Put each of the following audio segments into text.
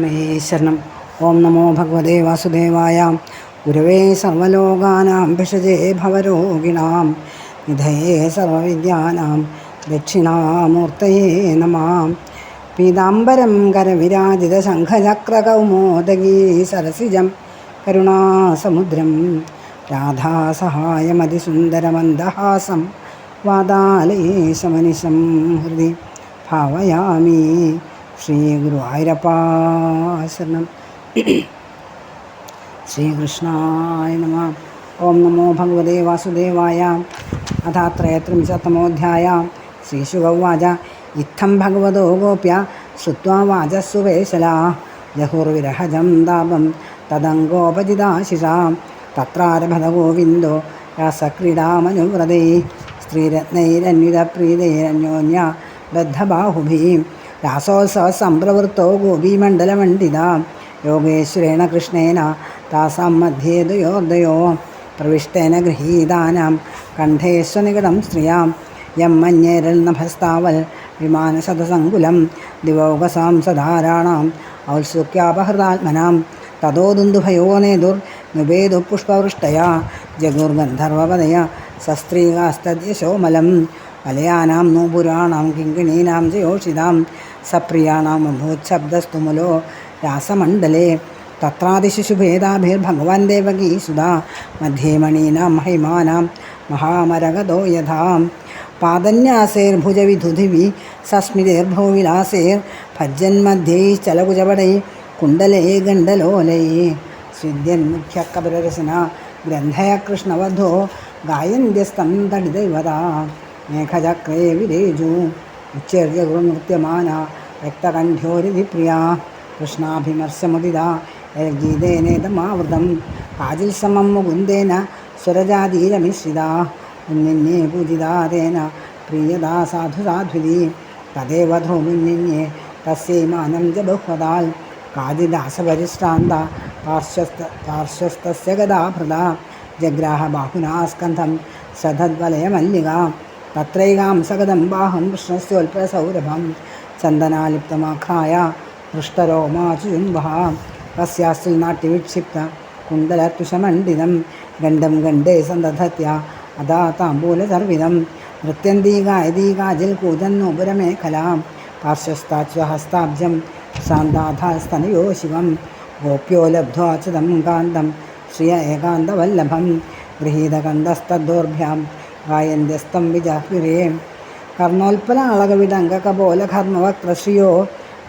May ശരണം. ഓം നമോ ഭഗവതേ വാസുദേവായ. ഗുരവേ സർവലോകാനാം ഭിഷജേ ഭവരോഗിണാം നിധയേ സർവവിദ്യാനാം ദക്ഷിണാമൂർത്തയേ നമഃ. പീതാംബരം കരവിരാജിത ശംഖചക്രകൗമോദഗീ സരസിജം കരുണാസമുദ്രം രാധാസഹായമതിസുന്ദരമന്ദഹാസം വാതാലയേശമനിശം ഹൃദി ഭാവയാമി. ശ്രീ ഗുരുവായൂരപ്പാ ശരണം. ശ്രീകൃഷ്ണായ നമഃ. ഓം നമോ ഭഗവതേ വാസുദേവായ. അഥാത്രയത്രിംശത്തമോऽധ്യായ. ശ്രീശുക ഉവാച ഇത്തം ഭഗവതോ ഗോപ്യ ശ്രുത്വാ വാചസ്സുവേശലാ ജഹുർവിരഹജം താപം തദംഗോപജിതാശിഷാ തത്രാരഭത ഗോവിന്ദോ രാസക്രീഡാമനുവ്രതൈ സ്ത്രീരത്നൈരന്വിതപ്രീതൈരന്യോന്യ ബദ്ധബാഹുഭിः രാസോത്സവസംപ്രവൃത്തോ ഗോപീമണ്ഡലമണ്ഡിത യോഗേശ്വരേണ കൃഷ്ണേന താസാം മധ്യേ ദ്വയോർദ്വയോ പ്രവിഷ്ടേന ഗൃഹീതാനാം കണ്ഠേശ്വനികടം സ്ത്രിയാം യം മഞ്ഞേരൽനഭസ്താവൽ വിമാനശതസങ്കുലം ദിവൗകസാം സധാരാണാം ഔത്സുക്യാപഹൃതാത്മനാം തതോ ദുന്ദുഭയോ നേതുർനുപേതു പുഷ്പവൃഷ്ടയാ ജഗുർഗന്ധർവപദയ സസ്ത്രീകാസ്തദ്യശോമലം വലയാനാം നൂപുരാണാം കിങ്കിണീനാം ജയോഷിതാം സപ്രിയാണാം അഭൂച്ഛബ്ദസ്തുമുലോ രാസമണ്ഡലേ തത്രാദിശിശുഭേദാഭിർഭഗവാൻ ദേവകീസുധാ മധ്യേ മണീനാം ഹൈമാനാം മഹാമരഗതോ യഥാം പാദന്യാസൈർഭുജവിധുധിവി സസ്മിതൈർഭോവിലാസൈർ ഭജ്ജന്മധ്യൈശ്ചലകുജപടൈ കുണ്ടലേ ഗണ്ഡലോലൈ സ്വിദ്യന്മുഖ്യകപരരസന ഗ്രന്ഥയ കൃഷ്ണവധോ ഗായന്ത്യസ്തം തടിദൈവതാ മേഘചക്രേ വിരേജു ഉച്ചേർജഗുരുനൃത്യമാന രക്തകണ്ഠ്യോരിധിപ്രിയ കൃഷ്ണാഭിമർശമുദിത ഗീതേനേതമാവൃതം കാജിൽസമം മുകുന്ദേന സ്വരജാതീരമിശ്രിത മുന്നിന്യേ പൂജിതാതേന പ്രിയദാ സാധുസാധ്വിതി തദേവ ധ്രുമുന്നിന്യേ തസ്യൈമാനം ജ ബഹ്വദാൽ കാജിദാസപരിശ്രാന്ത പാർശ്വസ്തസ്യ ഗദാഭൃത ജഗ്രാഹ ബാഹുനാ സ്കന്ധം സദദ്വലയമല്ലിക തത്രൈകാം സഗതം ബാഹം കൃഷ്ണസ്യോൽപസൗരഭം ചന്ദനാലിപ്തമാഖ്രായ പൃഷ്ടരോമാചുജുംബഃ തസ്യാസ്തിൽ നാട്യവിക്ഷിപ്ത കുണ്ടലത്തുഷമണ്ഡിതം ഗണ്ഡം ഗണ്ഡേ സന്ദധത്യ അദാ താംബൂലചർവിതം നൃത്യന്തീ ഗായതീ കാജിൽ കൂജന്നൂപുരമേഖലാം പാർശ്വസ്ഥാച്വഹസ്താബ്ജം ശാന്താധാസ്തനയോ ശിവം ഗോപ്യോ ലബ്ധ്വാച്യുതം കാന്തം ശ്രിയ ഏകാന്തവല്ലഭം ഗൃഹീതകണ്ഠസ്തദ്ദോർഭ്യാം ഗായന്ത്യസ്തം വിജാഹ്വിരേ കർണോൽപ്പലാളകവിടങ്കകപോലഘർമ്മവക്രശ്രിയോ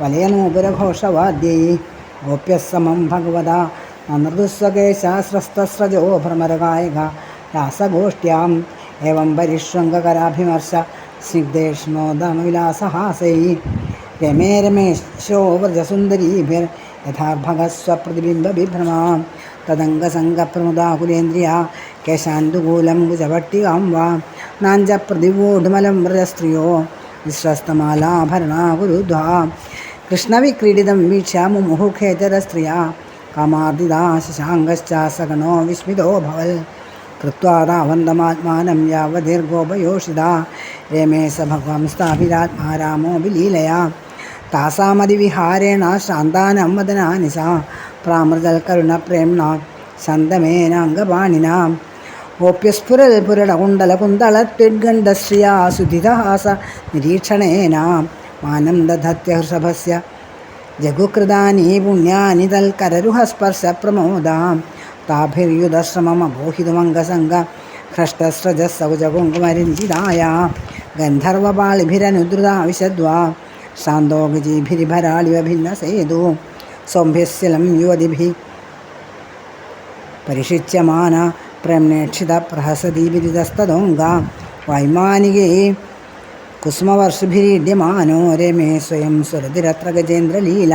വലയനൂപുരഘോഷവാദ്യൈ ഗോപ്യസമം ഭഗവതാ നമൃദുസ്വകേശാസ്രസ്തസ്രജോ ഭ്രമരഗായക രാസഗോഷ്ഠ്യാം ഏവം പരിഷ്വംഗകരാഭിമർശ സ്നിഗ്ധേഷ്ണോദമവിലാസഹാസൈ രമേ രമേശോ വ്രജസുന്ദരീഭിർ യഥാർഭഗസ്വപ്രതിബിംബവിഭ്രമാം തദംഗസംഗപ്രമുദാകുലേന്ദ്രിയ കേശാന്തുകൂലം കുജപട്ടികാം വാ നാഞ്ചപ്രതിവോഢുമലം വ്രജസ്ത്രിയോ വിശ്രസ്തമാലാഭരണാ കുരുധ്വാ കൃഷ്ണവിക്രീഡിതം വീക്ഷ്യ മുമുഹുഖേചരസ്ത്രിയാ കാമാർദിതാ ശശാങ്കശ്ച സഗണോ വിസ്മിതോ ഭവൽ കൃത്വാ താവന്തമാത്മാനം യാവദീർഘോപയോഷിതാ രമേ സ ഭഗവംസ്ഥാഭിരാത്മാ രാമോ വിലീലയാ താസാമതിവിഹാരേണ ശ്രാന്താനം വദനാനി സാ പ്രാമൃതൽകരുണപ്രേംണ ശന്തമേനാംഗപാണിനാ ഗോപ്യസ്ഫുരൽപുരടകുണ്ടലകുന്തളത്വിദ്ഗണ്ഡശ്രിയാ സുധിതഹാസ നിരീക്ഷണേന മാനം ദധത്യഹർഷഭസ്യ ജഗുകൃതാനി പുണ്യാനി തൽക്കരരുഹസ്പർശപ്രമോദാം താഭിര്യുദശ്രമമബോഹിതുമംഗസംഗ ഹ്രഷ്ടസ്രജസ്സകുജകുങ്കുമരഞ്ജിതായ ഗന്ധർവപാളിഭിരനുദ്രുതാ വിശദ്വാ ശാന്തോ ഗജീഭിരിഭരാളിവ ഭിന്നസേതു സൗംഭ്യശിലം യുവതിഭിः പരിഷിച്യമാന പ്രേംണേക്ഷിത പ്രഹസദീപിരിതസ്തദോംഗ വൈമാനികേ കുസുമവർഷിഭിരീഡ്യമാനോ രമേ സ്വയം സുരതിരത്ര ഗജേന്ദ്രലീല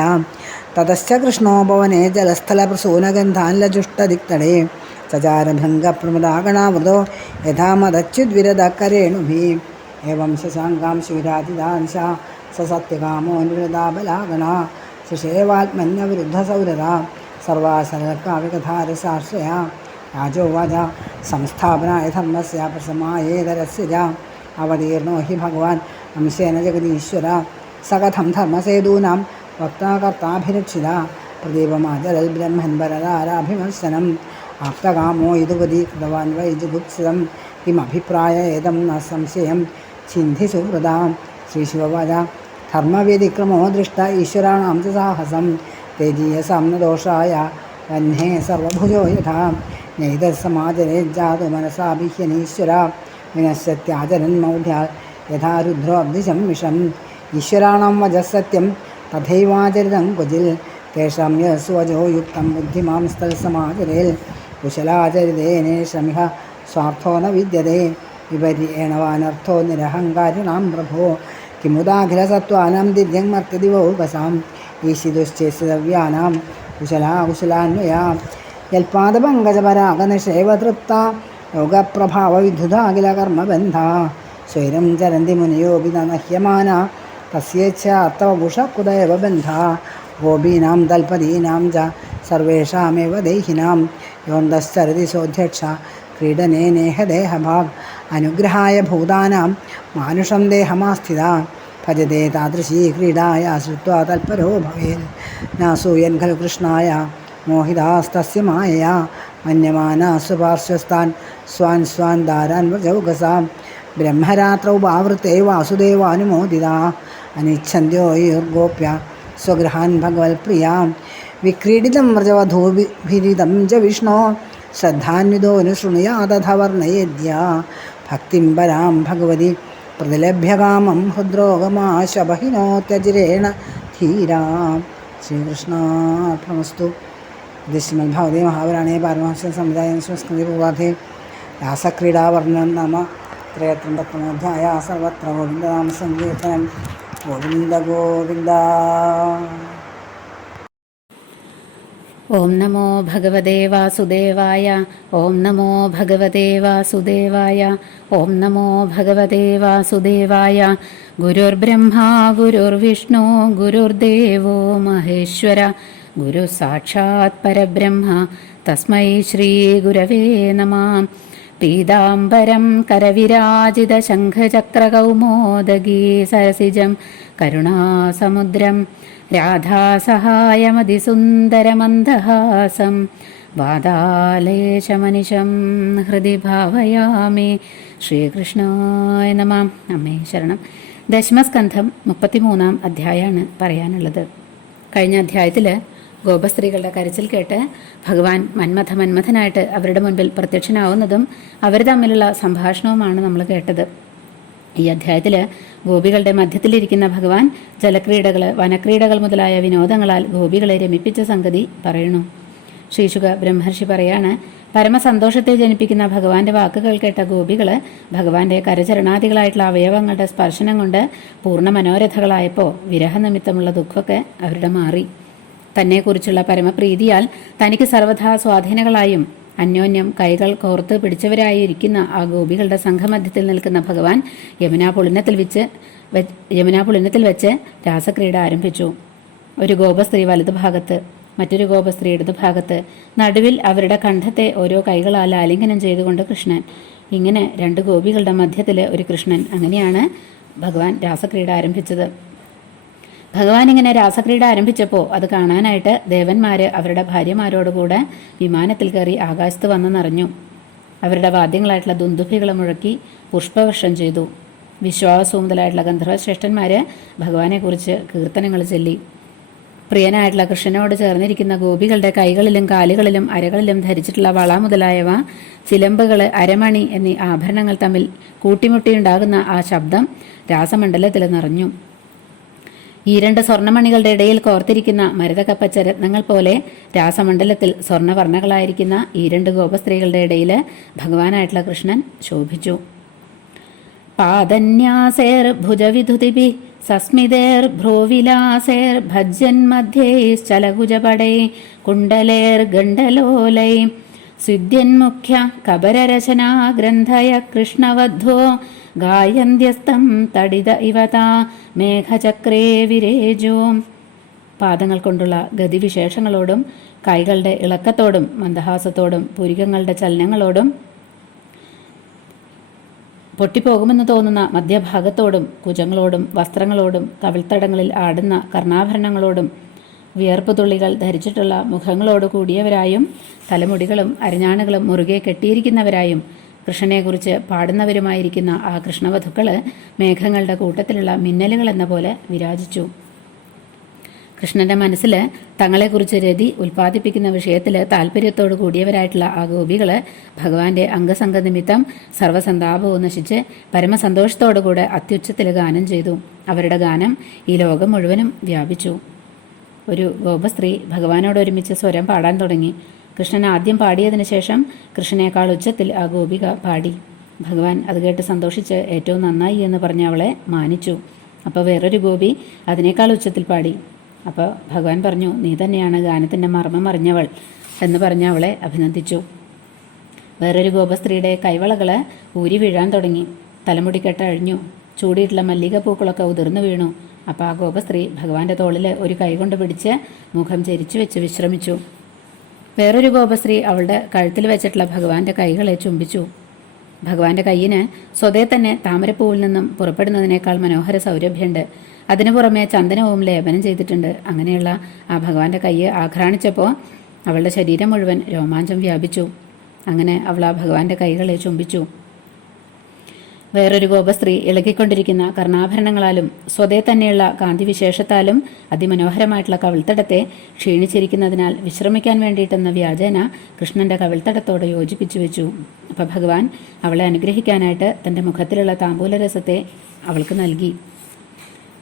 തതശ്ച കൃഷ്ണോപവനെ ജലസ്ഥലപ്രസൂനഗന്ധാൻലജുഷ്ടദിക്തടേ സചാരഭൃംഗപ്രമുദാഗണാവൃതോ യഥാമദച്യുദ്വിരദകരേണുഭിः ഏവം ശശാങ്കാം ശിവരാതിദാംശ സസത്യകാമോ നിരദാബലാഗണാ ശിശേവാത്മന്യവിരുദ്ധസൗരതാ സർവാസരൽക്കാവികധാരസാശ്രയാ രാജോവാച സംസ്ഥാപനായ ധർമ്മസ്യ പ്രസമായേതരസ്യ ച അവതീർണോ ഹി ഭഗവാൻ അംശേന ജഗദീശ്വര സകഥം ധർമ്മസേതൂനാം വക്താകർത്താഭിരക്ഷിത പ്രദീപമാചരൽ ബ്രഹ്മൻ വരദാരാഭിമർശനം ആപ്തകാമോ ഇതുപതി കൃതവാൻ വൈ ജുഗുപ്സിതം കിമഭിപ്രായ ഏതം ന സംശയം ചിന്തി സുഹൃതാം. ശ്രീശിവവാച ധർമ്മവ്യതിക്രമോ ദൃഷ്ട ഈശ്വരാണാം ച സാഹസം തേജീയസാം ന ദോഷായ വഹ്നേ സർവഭുജോ യഥാ നൈതസമാചരേ ജാതു മനസാഭിഹ്യനീശ്വര വിനശ്യത്യാചരൻ മൗഢ്യാൽ യഥാ രുദ്രോ അബ്ദിശം വിഷം. ഈശ്വരാണാം വജഃസത്യം തഥൈവാചരിതം ക്വചിൽ തേഷാം യസ്വജോ യുക്തം ബുദ്ധിമാം സ്ഥൽസമാചരേൽ കുശലാചരിതേനേഷമിഹ സ്വാർത്ഥോ ന വിദ്യതേ വിപര്യേണവാനർത്ഥോ നിരഹങ്കാരിണാം പ്രഭോ കിമുദാഖിലസത്വാനാം ദിദ്യം മർത്യദിവൗകസാം ഈശിതുശ്ചേസിതവ്യാനാം കുശലാകുശലാന്വയാ യൽപാദപങ്കജപരാഗനിഷേവതൃപ്ത യോഗപ്രഭാവവിദ്യുതാഖില കർമ്മബന്ധാ സ്വൈരം ചരന്തി മുനിയോപി നഹ്യമാന തസ്യേച്ഛാത്തവപുഷകുതൈവ ബന്ധാ ഗോപീനാം തൽപദീനാം ച സർവേഷാമേവ ദേഹിനാം യോന്തശ്ചരതി സോധ്യക്ഷ ക്രീഡനേ നേഹദേഹഭാഗ് അനുഗ്രഹായ ഭൂതാനാം മാനുഷം ദേഹമാസ്ഥിത ഭജതേ താദൃശീ ക്രീഡായ ശ്രുത്വാ തൽപരോ ഭവേൽ നാസൂയൻ ഖലു കൃഷ്ണായ മോഹിതാസ്തസ്യ മായയാ മന്യമാനാസു പാർശ്വസ്ഥാൻ സ്വാൻ സ്വാൻ ദാരാൻ വ്രജൗകസാം ബ്രഹ്മരാത്രൗ പാവൃത്തെ വാസുദേവാനുമോദിതാ അനിച്ഛന്ത്യോർഗോപ്യ സ്വഗൃഹാൻ ഭഗവത്പ്രിയാം വിക്രീഡിതം വ്രജവധൂഭിരിതം ച വിഷ്ണോ ശ്രദ്ധാന്വിതോനുശൃണുയാതഥ വർണ്ണയേദ്യ ഭക്തിം പരാം ഭഗവതി പ്രതിലഭ്യകാമം ഹൃദ്രോഗമാശബഹിനോത്യജിരേണ ധീരാം. ശ്രീകൃഷ്ണാർപ്പണമസ്തു. ഇത് ശ്രീമദ്ഭാഗവതേ മഹാപുരാണേ പാരമഹംസ്യ സംവിധായ സ്മൃതിപൂർവാധേ രാസക്രീഡാവർണ്ണനം നാമ ത്രയത്രന്തമോധ്യായ സർവത്ര ഗോവിന്ദനാമ സങ്കീർത്തനം. ഗോവിന്ദ ഗോവിന്ദ. ഓം നമോ ഭഗവതേ വാസുദേവായ. ഓം നമോ ഭഗവതേ വാസുദേവായ. ഓം നമോ ഭഗവതേ വാസുദേവായ. ഗുരുർബ്രഹ്മാ ഗുരുർവിഷ്ണു ഗുരുർദേവോ മഹേശ്വര ഗുരു സാക്ഷാത് പരബ്രഹ്മ തസ്മൈ ശ്രീ ഗുരവേ നമഃ. പീതാംബരം കരവിരാജിത ശംഖചക്രകൗമോദഗീ സരസിജം കരുണാസമുദ്രം രാധാസഹായമതിസുന്ദരമന്ദഹാസം വാതാലേശമനിശം ഹൃദി ഭാവയാമി. ശ്രീകൃഷ്ണായ നമഃ. അമ്മേ ശരണം. ദശമസ്കന്ധം 33 അധ്യായമാണ് പറയാനുള്ളത്. കഴിഞ്ഞ അധ്യായത്തിൽ ഗോപസ്ത്രീകളുടെ കരച്ചിൽ കേട്ട് ഭഗവാൻ മന്മഥനായിട്ട് അവരുടെ മുൻപിൽ പ്രത്യക്ഷനാവുന്നതും അവർ തമ്മിലുള്ള സംഭാഷണവുമാണ് നമ്മൾ കേട്ടത്. ഈ അധ്യായത്തിൽ ഗോപികളുടെ മധ്യത്തിലിരിക്കുന്ന ഭഗവാൻ ജലക്രീഡകൾ, വനക്രീഡകൾ മുതലായ വിനോദങ്ങളാൽ ഗോപികളെ രമിപ്പിച്ച സംഗതി പറയുന്നു. ശ്രീശുക ബ്രഹ്മർഷി പറയാണ്, പരമസന്തോഷത്തെ ജനിപ്പിക്കുന്ന ഭഗവാന്റെ വാക്കുകൾ കേട്ട ഗോപികൾ ഭഗവാന്റെ കരചരണാദികളായിട്ടുള്ള അവയവങ്ങളുടെ സ്പർശനം കൊണ്ട് പൂർണ്ണ മനോരഥകളായപ്പോൾ വിരഹനിമിത്തമുള്ള ദുഃഖമൊക്കെ അവരുടെ മാറി. തന്നെക്കുറിച്ചുള്ള പരമപ്രീതിയാൽ തനിക്ക് സർവഥാ സ്വാധീനങ്ങളായും അന്യോന്യം കൈകൾ കോർത്ത് പിടിച്ചവരായിരിക്കുന്ന ആ ഗോപികളുടെ സംഘമധ്യത്തിൽ നിൽക്കുന്ന ഭഗവാൻ യമുനാ പുളിനത്തിൽ വെച്ച് രാസക്രീഡ ആരംഭിച്ചു. ഒരു ഗോപസ്ത്രീ വലതുഭാഗത്ത്, മറ്റൊരു ഗോപസ്ത്രീ ഇടതുഭാഗത്ത്, നടുവിൽ അവരുടെ കണ്ഠത്തെ ഓരോ കൈകളാൽ ആലിംഗനം ചെയ്തുകൊണ്ട് കൃഷ്ണൻ. ഇങ്ങനെ 2 ഗോപികളുടെ മധ്യത്തിൽ ഒരു കൃഷ്ണൻ. അങ്ങനെയാണ് ഭഗവാൻ രാസക്രീഡ ആരംഭിച്ചത്. ഭഗവാൻ ഇങ്ങനെ രാസക്രീഡ ആരംഭിച്ചപ്പോൾ അത് കാണാനായിട്ട് ദേവന്മാർ അവരുടെ ഭാര്യമാരോടുകൂടെ വിമാനത്തിൽ കയറി ആകാശത്ത് വന്ന് നിറഞ്ഞു. അവരുടെ വാദ്യങ്ങളായിട്ടുള്ള ദുന്ദുഭികൾ മുഴക്കി പുഷ്പവർഷം ചെയ്തു. വിശ്വാസവും മുതലായിട്ടുള്ള ഗന്ധർവശ്രേഷ്ഠന്മാർ ഭഗവാനെക്കുറിച്ച് കീർത്തനങ്ങൾ ചൊല്ലി. പ്രിയനായിട്ടുള്ള കൃഷ്ണനോട് ചേർന്നിരിക്കുന്ന ഗോപികളുടെ കൈകളിലും കാലുകളിലും അരകളിലും ധരിച്ചിട്ടുള്ള വള മുതലായവ, ചിലമ്പുകൾ, അരമണി എന്നീ ആഭരണങ്ങൾ തമ്മിൽ കൂട്ടിമുട്ടിയുണ്ടാകുന്ന ആ ശബ്ദം രാസമണ്ഡലത്തിൽ നിറഞ്ഞു. ഈ 2 സ്വർണ്ണമണികളുടെ ഇടയിൽ കോർത്തിരിക്കുന്ന മരതകപ്പച്ച രത്നങ്ങൾ പോലെ രാസമണ്ഡലത്തിൽ സ്വർണ്ണവർണ്ണകളായിരിക്കുന്ന ഈ 2 ഗോപസ്ത്രീകളുടെ ഇടയിൽ ഭഗവാനായിട്ടുള്ള കൃഷ്ണൻ ശോഭിച്ചു. പാദന്യാസേർ ഭുജവിധുതിഭി സസ്മിതേർ ഭ്രൂവിലാസേർ ഭജ്ജന്മധ്യൈശ്ചലകുജപടൈ കുണ്ടലേർ ഗണ്ഡലോലൈ സ്വിദ്യന്മുഖ്യ കബരരചനാ ഗ്രന്ഥയ കൃഷ്ണവദ്ധോ ഗായന്ത്യസ്തം തടിത ഇവതാ മേഘചക്രേ വിരേജോ. പാദങ്ങൾ കൊണ്ടുള്ള ഗതിവിശേഷങ്ങളോടും കൈകളുടെ ഇളക്കത്തോടും മന്ദഹാസത്തോടും പുരികങ്ങളുടെ ചലനങ്ങളോടും പൊട്ടിപ്പോകുമെന്ന് തോന്നുന്ന മധ്യഭാഗത്തോടും കുജങ്ങളോടും വസ്ത്രങ്ങളോടും കവിൾത്തടങ്ങളിൽ ആടുന്ന കർണാഭരണങ്ങളോടും വിയർപ്പ് തുള്ളികൾ ധരിച്ചിട്ടുള്ള മുഖങ്ങളോട് കൂടിയവരായും തലമുടികളും അരഞ്ഞാണുകളും മുറുകെ കെട്ടിയിരിക്കുന്നവരായും കൃഷ്ണനെക്കുറിച്ച് പാടുന്നവരുമായിരിക്കുന്ന ആ കൃഷ്ണവധുക്കള് മേഘങ്ങളുടെ കൂട്ടത്തിലുള്ള മിന്നലുകൾ എന്ന പോലെ വിരാജിച്ചു. കൃഷ്ണന്റെ മനസ്സിൽ തങ്ങളെക്കുറിച്ച് രതി ഉൽപ്പാദിപ്പിക്കുന്ന വിഷയത്തിൽ താല്പര്യത്തോടു കൂടിയവരായിട്ടുള്ള ആ ഗോപികള് ഭഗവാന്റെ അംഗസംഗ നിമിത്തം സർവ്വസന്താപവും നശിച്ച് പരമസന്തോഷത്തോടുകൂടെ അത്യുച്ചത്തിൽ ഗാനം ചെയ്തു. അവരുടെ ഗാനം ഈ ലോകം മുഴുവനും വ്യാപിച്ചു. ഒരു ഗോപസ്ത്രീ ഭഗവാനോടൊരുമിച്ച് സ്വരം പാടാൻ തുടങ്ങി. കൃഷ്ണൻ ആദ്യം പാടിയതിനു ശേഷം കൃഷ്ണനേക്കാൾ ഉച്ചത്തിൽ ആ ഗോപിക പാടി. ഭഗവാൻ അത് കേട്ട് സന്തോഷിച്ച് ഏറ്റവും നന്നായി എന്ന് പറഞ്ഞ് അവളെ മാനിച്ചു. അപ്പോൾ വേറൊരു ഗോപി അതിനേക്കാൾ ഉച്ചത്തിൽ പാടി. അപ്പോൾ ഭഗവാൻ പറഞ്ഞു, നീ തന്നെയാണ് ഗാനത്തിൻ്റെ മർമ്മം അറിഞ്ഞവൾ എന്ന് പറഞ്ഞ് അവളെ അഭിനന്ദിച്ചു. വേറൊരു ഗോപസ്ത്രീയുടെ കൈവളകൾ ഊരി വീഴാൻ തുടങ്ങി. തലമുടിക്കെട്ട് അഴിഞ്ഞു. ചൂടിയിട്ടുള്ള മല്ലികപ്പൂക്കളൊക്കെ ഉതിർന്നു വീണു. അപ്പോൾ ആ ഗോപസ്ത്രീ ഭഗവാന്റെ തോളിൽ ഒരു കൈകൊണ്ട് പിടിച്ച് മുഖം ചെരിച്ചു വെച്ച് വിശ്രമിച്ചു. വേറൊരു ഗോപസ്ത്രീ അവളുടെ കഴുത്തിൽ വെച്ചിട്ടുള്ള ഭഗവാന്റെ കൈകളെ ചുംബിച്ചു. ഭഗവാന്റെ കൈയിന് സ്വതേ തന്നെ താമരപ്പൂവിൽ നിന്നും പുറപ്പെടുന്നതിനേക്കാൾ മനോഹര സൗരഭ്യമുണ്ട്. അതിനു പുറമെ ചന്ദനവും ലേപനം ചെയ്തിട്ടുണ്ട്. അങ്ങനെയുള്ള ആ ഭഗവാന്റെ കൈ ആഘ്രാണിച്ചപ്പോൾ അവളുടെ ശരീരം മുഴുവൻ രോമാഞ്ചം വ്യാപിച്ചു. അങ്ങനെ അവൾ ആ ഭഗവാന്റെ കൈകളെ ചുംബിച്ചു. വേറൊരു ഗോപസ്ത്രീ ഇളകിക്കൊണ്ടിരിക്കുന്ന കർണാഭരണങ്ങളാലും സ്വതേ തന്നെയുള്ള കാന്തിവിശേഷത്താലും അതിമനോഹരമായിട്ടുള്ള കവിൾത്തടത്തെ ക്ഷീണിച്ചിരിക്കുന്നതിനാൽ വിശ്രമിക്കാൻ വേണ്ടിയിട്ടെന്ന വ്യാജേന കൃഷ്ണന്റെ കവിൾത്തടത്തോട് യോജിപ്പിച്ചു വെച്ചു. അപ്പം ഭഗവാൻ അവളെ അനുഗ്രഹിക്കാനായിട്ട് തൻ്റെ മുഖത്തിലുള്ള താമ്പൂലരസത്തെ അവൾക്ക് നൽകി.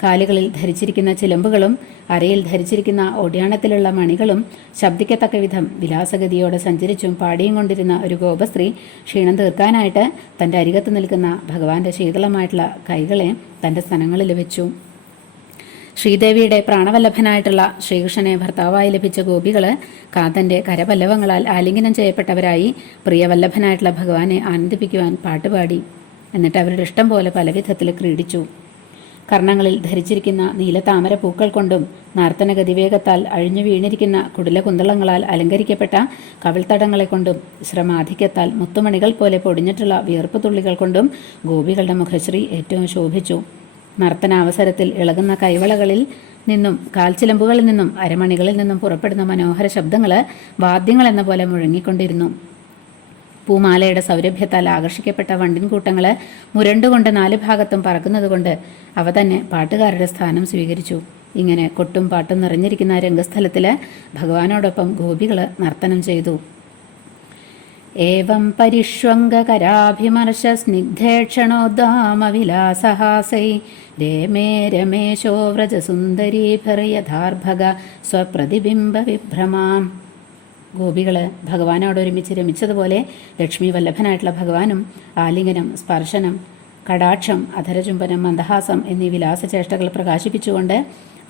കാലുകളിൽ ധരിച്ചിരിക്കുന്ന ചിലമ്പുകളും അരയിൽ ധരിച്ചിരിക്കുന്ന ഒടിയാണത്തിലുള്ള മണികളും ശബ്ദിക്കത്തക്ക വിധം വിലാസഗതിയോടെ സഞ്ചരിച്ചും പാടിയും കൊണ്ടിരുന്ന ഒരു ഗോപസ്ത്രീ ക്ഷീണം തീർക്കാനായിട്ട് തൻ്റെ അരികത്ത് നിൽക്കുന്ന ഭഗവാന്റെ ശീതളമായിട്ടുള്ള കൈകളെ തൻ്റെ സ്ഥലങ്ങളിൽ വെച്ചു. ശ്രീദേവിയുടെ പ്രാണവല്ലഭനായിട്ടുള്ള ശ്രീകൃഷ്ണനെ ഭർത്താവായി ലഭിച്ച ഗോപികള് കാന്തന്റെ കരപല്ലവങ്ങളാൽ ആലിംഗനം ചെയ്യപ്പെട്ടവരായി പ്രിയവല്ലഭനായിട്ടുള്ള ഭഗവാനെ ആനന്ദിപ്പിക്കുവാൻ പാട്ടുപാടി. എന്നിട്ട് അവരുടെ ഇഷ്ടം പോലെ പലവിധത്തിൽ ക്രീഡിച്ചു. കർണങ്ങളിൽ ധരിച്ചിരിക്കുന്ന നീലതാമര പൂക്കൾ കൊണ്ടും നർത്തന ഗതിവേഗത്താൽ അഴിഞ്ഞു വീണിരിക്കുന്ന കുടില കുന്തളങ്ങളാൽ അലങ്കരിക്കപ്പെട്ട കവിൾത്തടങ്ങളെ കൊണ്ടും ശ്രമാധിക്യത്താൽ മുത്തുമണികൾ പോലെ പൊടിഞ്ഞിട്ടുള്ള വിയർപ്പ് തുള്ളികൾ കൊണ്ടും ഗോപികളുടെ മുഖശ്രീ ഏറ്റവും ശോഭിച്ചു. നർത്തനാവസരത്തിൽ ഇളകുന്ന കൈവളകളിൽ നിന്നും കാൽച്ചിലമ്പുകളിൽ നിന്നും അരമണികളിൽ നിന്നും പുറപ്പെടുന്ന മനോഹര ശബ്ദങ്ങൾ വാദ്യങ്ങൾ എന്ന പോലെ മുഴങ്ങിക്കൊണ്ടിരുന്നു. പൂമാലയുടെ സൗരഭ്യത്താൽ ആകർഷിക്കപ്പെട്ട വണ്ടിൻകൂട്ടങ്ങൾ മുരണ്ടുകൊണ്ട് 4 ഭാഗത്തും പറക്കുന്നതുകൊണ്ട് അവ തന്നെ പാട്ടുകാരുടെ സ്ഥാനം സ്വീകരിച്ചു. ഇങ്ങനെ കൊട്ടും പാട്ടും നിറഞ്ഞിരിക്കുന്ന രംഗസ്ഥലത്തിൽ ഭഗവാനോടൊപ്പം ഗോപികൾ നർത്തനം ചെയ്തു. ഏവം പരിഷ്വംഗകരാഭിമർശ സ്നിഗ്ധേക്ഷണോദ്ദാമവിലാസഹാസൈ രമേ രമേശോ വ്രജസുന്ദരീഭർയഥാർഭഗ സ്വപ്രതിബിംബ വിഭ്രമാം. ഗോപികൾ ഭഗവാനോടൊരുമിച്ച് രമിച്ചതുപോലെ ലക്ഷ്മി വല്ലഭനായിട്ടുള്ള ഭഗവാനും ആലിംഗനം, സ്പർശനം, കടാക്ഷം, അധരചുംബനം, മന്ദഹാസം എന്നീ വിലാസചേഷ്ടകൾ പ്രകാശിപ്പിച്ചുകൊണ്ട്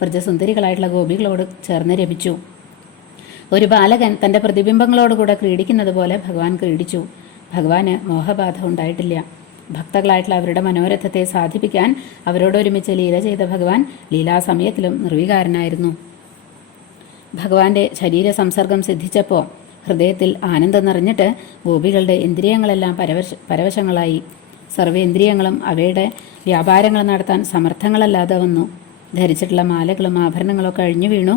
വ്രജസുന്ദരികളായിട്ടുള്ള ഗോപികളോട് ചേർന്ന് രമിച്ചു. ഒരു ബാലകൻ തൻ്റെ പ്രതിബിംബങ്ങളോടുകൂടെ ക്രീഡിക്കുന്നത് പോലെ ഭഗവാൻ ക്രീഡിച്ചു. ഭഗവാന് മോഹബാധ ഉണ്ടായിട്ടില്ല. ഭക്തകളായിട്ടുള്ള അവരുടെ മനോരഥത്തെ സാധിപ്പിക്കാൻ അവരോടൊരുമിച്ച് ലീല ചെയ്ത ഭഗവാൻ ലീലാസമയത്തിലും നിർവികാരനായിരുന്നു. ഭഗവാന്റെ ശരീര സംസർഗം സിദ്ധിച്ചപ്പോൾ ഹൃദയത്തിൽ ആനന്ദം നിറഞ്ഞിട്ട് ഗോപികളുടെ ഇന്ദ്രിയങ്ങളെല്ലാം പരവശങ്ങളായി. സർവേന്ദ്രിയങ്ങളും അവയുടെ വ്യാപാരങ്ങൾ നടത്താൻ സമർത്ഥങ്ങളല്ലാതെ വന്നു. ധരിച്ചിട്ടുള്ള മാലകളും ആഭരണങ്ങളൊക്കെ അഴിഞ്ഞു വീണു.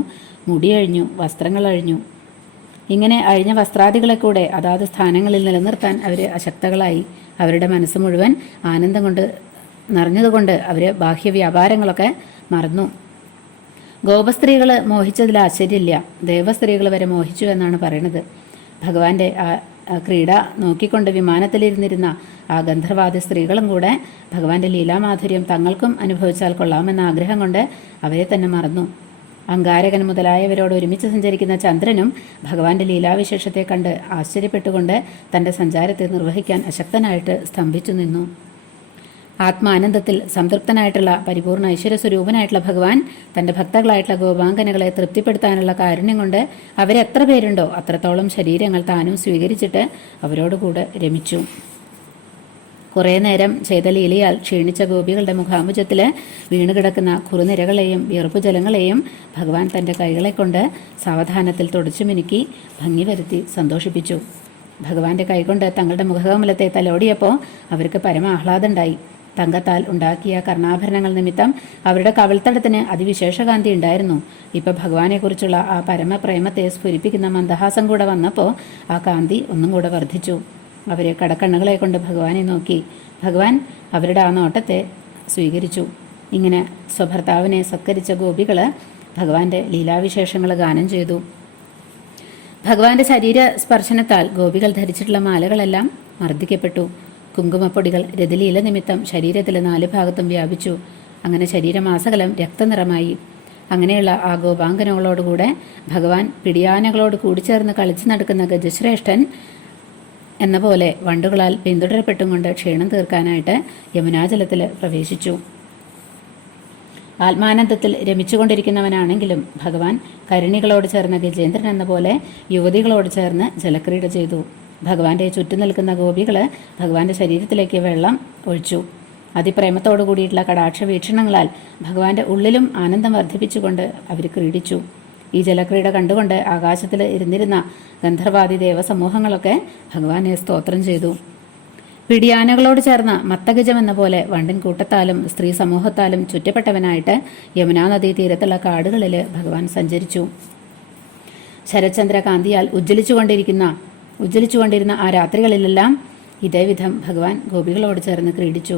മുടിയഴിഞ്ഞു, വസ്ത്രങ്ങൾ അഴിഞ്ഞു. ഇങ്ങനെ അഴിഞ്ഞ വസ്ത്രാദികളെ കൂടെ അതാത് സ്ഥാനങ്ങളിൽ നിലനിർത്താൻ അവർ അശക്തകളായി. അവരുടെ മനസ്സ് മുഴുവൻ ആനന്ദം കൊണ്ട് നിറഞ്ഞതുകൊണ്ട് അവർ ബാഹ്യ വ്യാപാരങ്ങളൊക്കെ മറന്നു. ഗോപസ്ത്രീകൾ മോഹിച്ചതിൽ ആശ്ചര്യമില്ല. ദേവസ്ത്രീകൾ വരെ മോഹിച്ചു എന്നാണ് പറയുന്നത്. ഭഗവാന്റെ ആ ക്രീഡ നോക്കിക്കൊണ്ട് വിമാനത്തിലിരുന്നിരുന്ന ആ ഗന്ധർവാദി സ്ത്രീകളും കൂടെ ഭഗവാന്റെ ലീലാമാധുര്യം തങ്ങൾക്കും അനുഭവിച്ചാൽ കൊള്ളാമെന്ന ആഗ്രഹം കൊണ്ട് അവരെ തന്നെ മറന്നു. അങ്കാരകൻ മുതലായവരോട് ഒരുമിച്ച് സഞ്ചരിക്കുന്ന ചന്ദ്രനും ഭഗവാന്റെ ലീലാവിശേഷത്തെ കണ്ട് ആശ്ചര്യപ്പെട്ടുകൊണ്ട് തൻ്റെ സഞ്ചാരത്തെ നിർവഹിക്കാൻ അശക്തനായിട്ട് സ്തംഭിച്ചു നിന്നു. ആത്മാനന്ദത്തിൽ സംതൃപ്തനായിട്ടുള്ള പരിപൂർണ ഐശ്വര്യസ്വരൂപനായിട്ടുള്ള ഭഗവാൻ തൻ്റെ ഭക്തകളായിട്ടുള്ള ഗോപാംഗനകളെ തൃപ്തിപ്പെടുത്താനുള്ള കാരുണ്യം കൊണ്ട് അവരെത്ര പേരുണ്ടോ അത്രത്തോളം ശരീരങ്ങൾ താനും സ്വീകരിച്ചിട്ട് അവരോടുകൂടെ രമിച്ചു. കുറേ നേരം ചെയ്ത ലീലയാൽ ക്ഷീണിച്ച ഗോപികളുടെ മുഖാമുജത്തിൽ വീണുകിടക്കുന്ന കുറുനിരകളെയും വിയർപ്പുജലങ്ങളെയും ഭഗവാൻ തൻ്റെ കൈകളെ കൊണ്ട് സാവധാനത്തിൽ തുടച്ചു മിനുക്കി ഭംഗി വരുത്തി സന്തോഷിപ്പിച്ചു. ഭഗവാന്റെ കൈകൊണ്ട് തങ്ങളുടെ മുഖകമലത്തെ തലോടിയപ്പോൾ അവർക്ക് പരമാഹ്ലാദമുണ്ടായി. തങ്കത്താൽ ഉണ്ടാക്കിയ കർണാഭരണങ്ങൾ നിമിത്തം അവരുടെ കവിൾത്തടത്തിന് അതിവിശേഷകാന്തി ഉണ്ടായിരുന്നു. ഇപ്പൊ ഭഗവാനെക്കുറിച്ചുള്ള ആ പരമപ്രേമത്തെ സ്ഫുരിപ്പിക്കുന്ന മന്ദഹാസം കൂടെ വന്നപ്പോൾ ആ കാന്തി ഒന്നും കൂടെ വർദ്ധിച്ചു. അവരെ കടക്കണ്ണുകളെ കൊണ്ട് ഭഗവാനെ നോക്കി. ഭഗവാൻ അവരുടെ ആ നോട്ടത്തെ സ്വീകരിച്ചു. ഇങ്ങനെ സ്വഭർത്താവിനെ സത്കരിച്ച ഗോപികള് ഭഗവാന്റെ ലീലാവിശേഷങ്ങൾ ഗാനം ചെയ്തു. ഭഗവാന്റെ ശരീര സ്പർശനത്താൽ ഗോപികൾ ധരിച്ചിട്ടുള്ള മാലകളെല്ലാം മർദ്ദിക്കപ്പെട്ടു. കുങ്കുമപ്പൊടികൾ രതിലീല നിമിത്തം ശരീരത്തിലെ 4 ഭാഗത്തും വ്യാപിച്ചു. അങ്ങനെ ശരീരമാസകലം രക്തനിറമായി. അങ്ങനെയുള്ള ആ ഗോപാങ്കനങ്ങളോടുകൂടെ ഭഗവാൻ പിടിയാനകളോട് കൂടിച്ചേർന്ന് കളിച്ചു നടക്കുന്ന ഗജശ്രേഷ്ഠൻ എന്ന പോലെ വണ്ടുകളാൽ പിന്തുടരപ്പെട്ടും കൊണ്ട് ക്ഷീണം തീർക്കാനായിട്ട് യമുനാജലത്തിൽ പ്രവേശിച്ചു. ആത്മാനന്ദത്തിൽ രമിച്ചുകൊണ്ടിരിക്കുന്നവനാണെങ്കിലും ഭഗവാൻ കരുണികളോട് ചേർന്ന ഗജേന്ദ്രൻ എന്ന പോലെ യുവതികളോട് ചേർന്ന് ജലക്രീഡ ചെയ്തു. ഭഗവാന്റെ ചുറ്റും നിൽക്കുന്ന ഗോപികള് ഭഗവാന്റെ ശരീരത്തിലേക്ക് വെള്ളം ഒഴിച്ചു. അതിപ്രേമത്തോടു കൂടിയിട്ടുള്ള കടാക്ഷ വീക്ഷണങ്ങളാൽ ഭഗവാന്റെ ഉള്ളിലും ആനന്ദം വർദ്ധിപ്പിച്ചുകൊണ്ട് അവർ ക്രീഡിച്ചു. ഈ ജലക്രീഡ കണ്ടുകൊണ്ട് ആകാശത്തിൽ ഇരുന്നിരുന്ന ഗന്ധർവാദി ദേവസമൂഹങ്ങളൊക്കെ ഭഗവാനെ സ്തോത്രം ചെയ്തു. പിടിയാനകളോട് ചേർന്ന മത്തഗജം എന്ന പോലെ വണ്ടിൻ കൂട്ടത്താലും സ്ത്രീ സമൂഹത്താലും ചുറ്റപ്പെട്ടവനായിട്ട് യമുനാ നദീ തീരത്തുള്ള കാടുകളിൽ ഭഗവാൻ സഞ്ചരിച്ചു. ശരചന്ദ്രകാന്തിയാൽ ഉജ്ജ്വലിച്ചുകൊണ്ടിരുന്ന ആ രാത്രികളിലെല്ലാം ഇതേവിധം ഭഗവാൻ ഗോപികളോട് ചേർന്ന് ക്രീഡിച്ചു.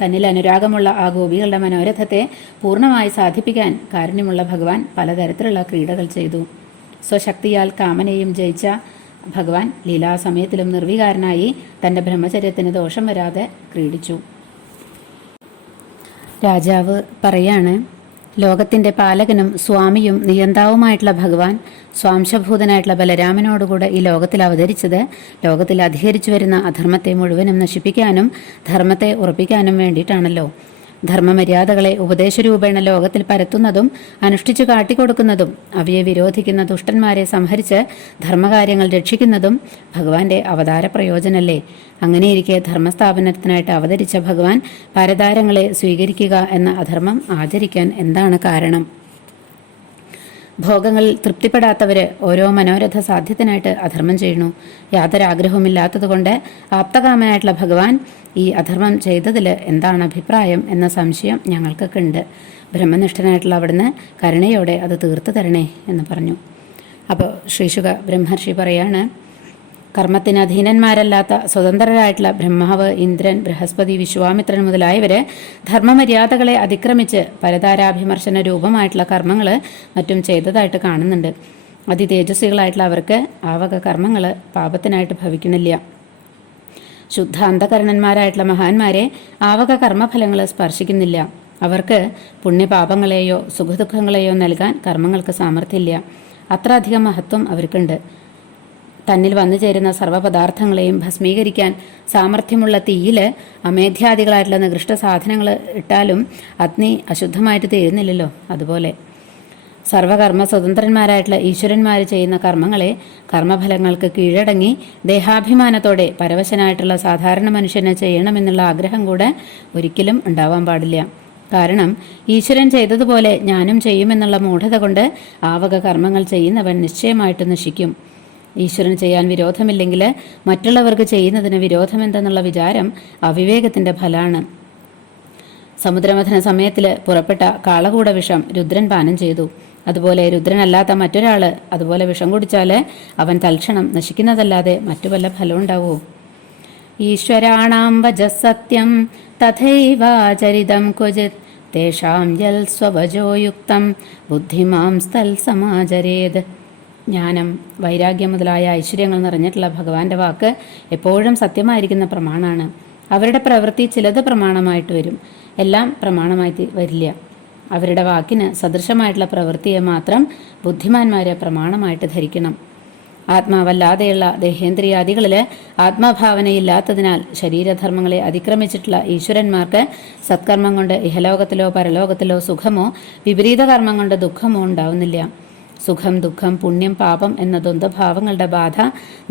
തന്നിൽ അനുരാഗമുള്ള ആ ഗോപികളുടെ മനോരഥത്തെ പൂർണ്ണമായി സാധിപ്പിക്കാൻ കാരുണ്യമുള്ള ഭഗവാൻ പലതരത്തിലുള്ള ക്രീഡകൾ ചെയ്തു. സ്വശക്തിയാൽ കാമനെയും ജയിച്ച ഭഗവാൻ ലീലാസമയത്തിലും നിർവികാരനായി തന്റെ ബ്രഹ്മചര്യത്തിന് ദോഷം വരാതെ ക്രീഡിച്ചു. രാജാവ് പറയാണ്, ലോകത്തിന്റെ പാലകനും സ്വാമിയും നിയന്താവുമായിട്ടുള്ള ഭഗവാൻ സ്വാംശഭൂതനായിട്ടുള്ള ബലരാമനോടുകൂടെ ഈ ലോകത്തിൽ അവതരിച്ചത് ലോകത്തിൽ അധികരിച്ചു വരുന്ന അധർമ്മത്തെ മുഴുവനും നശിപ്പിക്കാനും ധർമ്മത്തെ ഉറപ്പിക്കാനും വേണ്ടിയിട്ടാണല്ലോ. ധർമ്മമര്യാദകളെ ഉപദേശരൂപേണ ലോകത്തിൽ പരത്തുന്നതും അനുഷ്ഠിച്ചു കാട്ടിക്കൊടുക്കുന്നതും അവയെ വിരോധിക്കുന്ന ദുഷ്ടന്മാരെ സംഹരിച്ച് ധർമ്മകാര്യങ്ങൾ രക്ഷിക്കുന്നതും ഭഗവാന്റെ അവതാര പ്രയോജനല്ലേ. അങ്ങനെയിരിക്കെ ധർമ്മസ്ഥാപനത്തിനായിട്ട് അവതരിച്ച ഭഗവാൻ പരതാരങ്ങളെ സ്വീകരിക്കുക എന്ന അധർമ്മം ആചരിക്കാൻ എന്താണ് കാരണം? ഭോഗങ്ങളിൽ തൃപ്തിപ്പെടാത്തവര് ഓരോ മനോരഥ സാധ്യത്തിനായിട്ട് അധർമ്മം ചെയ്യുന്നു. യാതൊരാഗ്രഹവുമില്ലാത്തതുകൊണ്ട് ആപ്തകാമനായിട്ടുള്ള ഭഗവാൻ ഈ അധർമ്മം ചെയ്തതിൽ എന്താണ് അഭിപ്രായം എന്ന സംശയം ഞങ്ങൾക്കൊക്കെ ഉണ്ട്. ബ്രഹ്മനിഷ്ഠനായിട്ടുള്ള അവിടുന്ന് കരുണയോടെ അത് തീർത്തു തരണേ എന്ന് പറഞ്ഞു. അപ്പോൾ ശ്രീശുക ബ്രഹ്മർഷി പറയാണ്, കർമ്മത്തിന് അധീനന്മാരല്ലാത്ത സ്വതന്ത്രരായിട്ടുള്ള ബ്രഹ്മാവ്, ഇന്ദ്രൻ, ബൃഹസ്പതി, വിശ്വാമിത്രൻ മുതലായവര് ധർമ്മമര്യാദകളെ അതിക്രമിച്ച് പരതാരാഭിമർശന രൂപമായിട്ടുള്ള കർമ്മങ്ങൾ മറ്റും ചെയ്തതായിട്ട് കാണുന്നുണ്ട്. അതിതേജസ്വികളായിട്ടുള്ള അവർക്ക് ആ വക കർമ്മങ്ങൾ പാപത്തിനായിട്ട് ഭവിക്കണില്ല. ശുദ്ധ അന്ധകരണന്മാരായിട്ടുള്ള മഹാന്മാരെ ആ വക കർമ്മഫലങ്ങൾ സ്പർശിക്കുന്നില്ല. അവർക്ക് പുണ്യപാപങ്ങളെയോ സുഖദുഃഖങ്ങളെയോ നൽകാൻ കർമ്മങ്ങൾക്ക് സാമർഥ്യമില്ല. അത്ര അധികം മഹത്വം അവർക്കുണ്ട്. തന്നിൽ വന്നു ചേരുന്ന സർവ്വപദാർത്ഥങ്ങളെയും ഭസ്മീകരിക്കാൻ സാമർഥ്യമുള്ള തീയിൽ അമേധ്യാദികളായിട്ടുള്ള നികൃഷ്ട സാധനങ്ങൾ ഇട്ടാലും അഗ്നി അശുദ്ധമായിട്ട് തീരുന്നില്ലല്ലോ. അതുപോലെ സർവകർമ്മ സ്വതന്ത്രന്മാരായിട്ടുള്ള ഈശ്വരന്മാർ ചെയ്യുന്ന കർമ്മങ്ങളെ കർമ്മഫലങ്ങൾക്ക് കീഴടങ്ങി ദേഹാഭിമാനത്തോടെ പരവശനായിട്ടുള്ള സാധാരണ മനുഷ്യനെ ചെയ്യണമെന്നുള്ള ആഗ്രഹം കൂടെ ഒരിക്കലും ഉണ്ടാവാൻ പാടില്ല. കാരണം ഈശ്വരൻ ചെയ്തതുപോലെ ഞാനും ചെയ്യുമെന്നുള്ള മൂഢത കൊണ്ട് ആ വക കർമ്മങ്ങൾ ചെയ്യുന്നവൻ നിശ്ചയമായിട്ട് നശിക്കും. ഈശ്വരൻ ചെയ്യാൻ വിരോധമില്ലെങ്കിൽ മറ്റുള്ളവർക്ക് ചെയ്യുന്നതിന് വിരോധമെന്തെന്നുള്ള വിചാരം അവിവേകത്തിന്റെ ഫലമാണ്. സമുദ്രമഥന സമയത്തിൽ പുറപ്പെട്ട കാളകൂട വിഷം രുദ്രൻ പാനം ചെയ്തു. അതുപോലെ രുദ്രനല്ലാത്ത മറ്റൊരാള് അതുപോലെ വിഷം കുടിച്ചാൽ അവൻ തൽക്ഷണം നശിക്കുന്നതല്ലാതെ മറ്റു വല്ല ഫലവും ഉണ്ടാവോ? ഈശ്വരാണാം വജസത്യം തഥൈവാചരിതം ക്വചിത് തേഷാം ജൽ സ്വവജോ യുക്തം ബുദ്ധിമാം സ്ഥൽ സമാചരേത്. ജ്ഞാനം, വൈരാഗ്യം മുതലായ ഐശ്വര്യങ്ങൾ നിറഞ്ഞിട്ടുള്ള ഭഗവാന്റെ വാക്ക് എപ്പോഴും സത്യമായിരിക്കുന്ന പ്രമാണമാണ്. അവരുടെ പ്രവൃത്തി ചിലത് പ്രമാണമായിട്ട് വരും, എല്ലാം പ്രമാണമായി വരില്ല. അവരുടെ വാക്കിന് സദൃശമായിട്ടുള്ള പ്രവൃത്തിയെ മാത്രം ബുദ്ധിമാന്മാരെ പ്രമാണമായിട്ട് ധരിക്കണം. ആത്മാവല്ലാതെയുള്ള ദേഹേന്ദ്രിയാദികളിൽ ആത്മഭാവനയില്ലാത്തതിനാൽ ശരീരധർമ്മങ്ങളെ അതിക്രമിച്ചിട്ടുള്ള ഈശ്വരന്മാർക്ക് സത്കർമ്മം കൊണ്ട് ഇഹലോകത്തിലോ പരലോകത്തിലോ സുഖമോ വിപരീത കർമ്മം കൊണ്ട് ദുഃഖമോ ഉണ്ടാവുന്നില്ല. സുഖം, ദുഃഖം, പുണ്യം, പാപം എന്ന ദ്വന്ദ്ഭാവങ്ങളുടെ ബാധ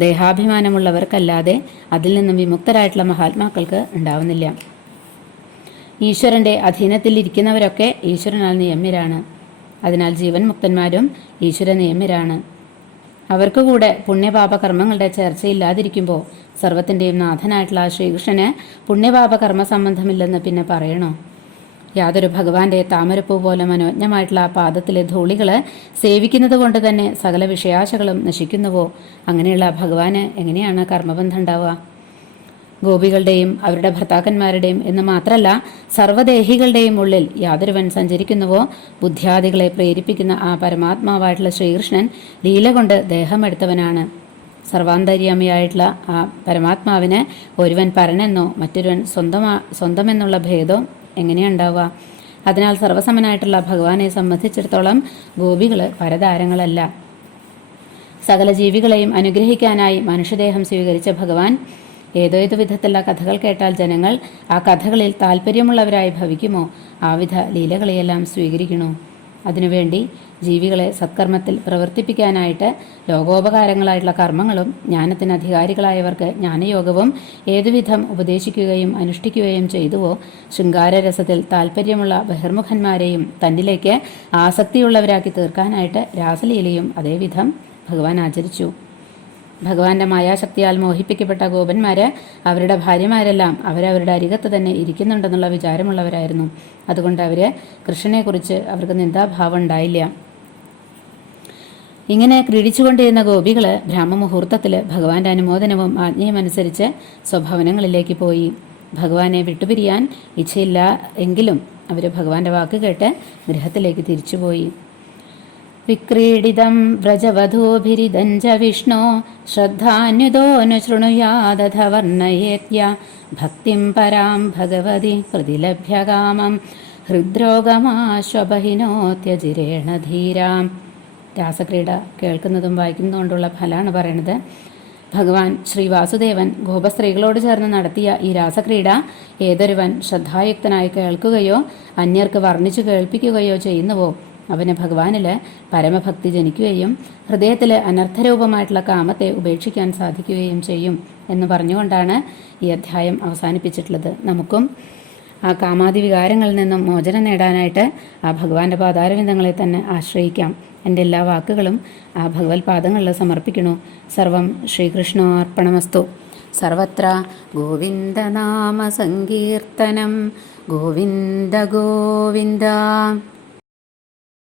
ദേഹാഭിമാനമുള്ളവർക്കല്ലാതെ അതിൽ നിന്നും വിമുക്തരായിട്ടുള്ള മഹാത്മാക്കൾക്ക് ഉണ്ടാവുന്നില്ല. ഈശ്വരന്റെ അധീനത്തിൽ ഇരിക്കുന്നവരൊക്കെ ഈശ്വരനാൽ നിയമ്യരാണ്. അതിനാൽ ജീവൻ മുക്തന്മാരും ഈശ്വര നിയമ്യരാണ്. അവർക്ക് കൂടെ പുണ്യപാപ കർമ്മങ്ങളുടെ ചർച്ചയില്ലാതിരിക്കുമ്പോൾ സർവത്തിൻ്റെയും നാഥനായിട്ടുള്ള ശ്രീകൃഷ്ണന് പുണ്യപാപ കർമ്മ സംബന്ധമില്ലെന്ന് പിന്നെ പറയണോ? യാതൊരു ഭഗവാന്റെ താമരപ്പൂ പോലെ മനോജ്ഞമായിട്ടുള്ള ആ പാദത്തിലെ ധൂളികൾ സേവിക്കുന്നത് കൊണ്ട് തന്നെ സകല വിഷയാശകളും നശിക്കുന്നുവോ? അങ്ങനെയുള്ള ഭഗവാന് എങ്ങനെയാണ് കർമ്മബന്ധം ഉണ്ടാവുക? ഗോപികളുടെയും അവരുടെ ഭർത്താക്കന്മാരുടെയും എന്ന് മാത്രമല്ല സർവ്വദേഹികളുടെയും ഉള്ളിൽ യാതൊരുവൻ സഞ്ചരിക്കുന്നുവോ ബുദ്ധ്യാദികളെ പ്രേരിപ്പിക്കുന്ന ആ പരമാത്മാവായിട്ടുള്ള ശ്രീകൃഷ്ണൻ ലീല കൊണ്ട് ദേഹമെടുത്തവനാണ്. സർവാന്തര്യാമിയായിട്ടുള്ള ആ പരമാത്മാവിന് ഒരുവൻ പരനെന്നോ മറ്റൊരുവൻ സ്വന്തമെന്നുള്ള ഭേദം എങ്ങനെയുണ്ടാവുക? അതിനാൽ സർവസമനായിട്ടുള്ള ഭഗവാനെ സംബന്ധിച്ചിടത്തോളം ഗോപികൾ പരതാരങ്ങളല്ല. സകല ജീവികളെയും അനുഗ്രഹിക്കാനായി മനുഷ്യദേഹം സ്വീകരിച്ച ഭഗവാൻ ഏതേതു വിധത്തിലുള്ള കഥകൾ കേട്ടാൽ ജനങ്ങൾ ആ കഥകളിൽ താല്പര്യമുള്ളവരായി ഭവിക്കുമോ ആ വിധ ലീലകളെയെല്ലാം സ്വീകരിക്കണു. അതിനുവേണ്ടി ജീവികളെ സത്കർമ്മത്തിൽ പ്രവർത്തിപ്പിക്കാനായിട്ട് ലോകോപകാരങ്ങളായിട്ടുള്ള കർമ്മങ്ങളും ജ്ഞാനത്തിന് അധികാരികളായവർക്ക് ജ്ഞാനയോഗവും ഏതുവിധം ഉപദേശിക്കുകയും അനുഷ്ഠിക്കുകയും ചെയ്തുവോ ശൃംഗാരരസത്തിൽ താല്പര്യമുള്ള ബഹിർമുഖന്മാരെയും തന്നിലേക്ക് ആസക്തിയുള്ളവരാക്കി തീർക്കാനായിട്ട് രാസലീലയും അതേവിധം ഭഗവാൻ ആചരിച്ചു. ഭഗവാന്റെ മായാശക്തിയാൽ മോഹിപ്പിക്കപ്പെട്ട ഗോപന്മാര് അവരുടെ ഭാര്യമാരെല്ലാം അവരവരുടെ അരികത്ത് തന്നെ ഇരിക്കുന്നുണ്ടെന്നുള്ള വിചാരമുള്ളവരായിരുന്നു. അതുകൊണ്ട് അവര് കൃഷ്ണനെക്കുറിച്ച് അവർക്ക് നിന്ദാഭാവം ഉണ്ടായില്ല. ഇങ്ങനെ ക്രീഡിച്ചുകൊണ്ടിരുന്ന ഗോപികള് ബ്രാഹ്മമുഹൂർത്തത്തില് ഭഗവാന്റെ അനുമോദനവും ആജ്ഞയും അനുസരിച്ച് സ്വഭവനങ്ങളിലേക്ക് പോയി. ഭഗവാനെ വിട്ടുപിരിയാൻ ഇച്ഛയില്ല എങ്കിലും അവര് ഭഗവാന്റെ വാക്ക് കേട്ട് ഗൃഹത്തിലേക്ക് തിരിച്ചുപോയി. വിക്രീഡിതം വ്രജവധൂഭിരിദഞ്ച വിഷ്ണോ ശ്രദ്ധാന്യുതോനുശൃണുയാദഥ വർണ്ണയേത്യ ഭക്തിം പരാം ഭഗവതി പ്രതിലഭ്യകാമം ഹൃദ്രോഗമാശ്വബഹിനോത്യജിരേണ ധീരാം. രാസക്രീഡ കേൾക്കുന്നതും വായിക്കുന്നതുകൊണ്ടുള്ള ഫലമാണ് പറയണത്. ഭഗവാൻ ശ്രീ വാസുദേവൻ ഗോപസ്ത്രീകളോട് ചേർന്ന് നടത്തിയ ഈ രാസക്രീഡ ഏതൊരുവൻ ശ്രദ്ധായുക്തനായി കേൾക്കുകയോ അന്യർക്ക് വർണ്ണിച്ചു കേൾപ്പിക്കുകയോ ചെയ്യുന്നുവോ അവന് ഭഗവാനില് പരമഭക്തി ജനിക്കുകയും ഹൃദയത്തിൽ അനർത്ഥരൂപമായിട്ടുള്ള കാമത്തെ ഉപേക്ഷിക്കാൻ സാധിക്കുകയും ചെയ്യും എന്ന് പറഞ്ഞുകൊണ്ടാണ് ഈ അധ്യായം അവസാനിപ്പിച്ചിട്ടുള്ളത്. നമുക്കും ആ കാമാദി വികാരങ്ങളിൽ നിന്നും മോചനം നേടാനായിട്ട് ആ ഭഗവാന്റെ പാതാരവിന്ദങ്ങളെ തന്നെ ആശ്രയിക്കാം. എൻ്റെ എല്ലാ വാക്കുകളും ആ ഭഗവത് പാദങ്ങളിൽ സമർപ്പിക്കണു. സർവം ശ്രീകൃഷ്ണാർപ്പണമസ്തു. സർവത്ര ഗോവിന്ദനാമ സങ്കീർത്തനം. ഗോവിന്ദ ഗോവിന്ദ.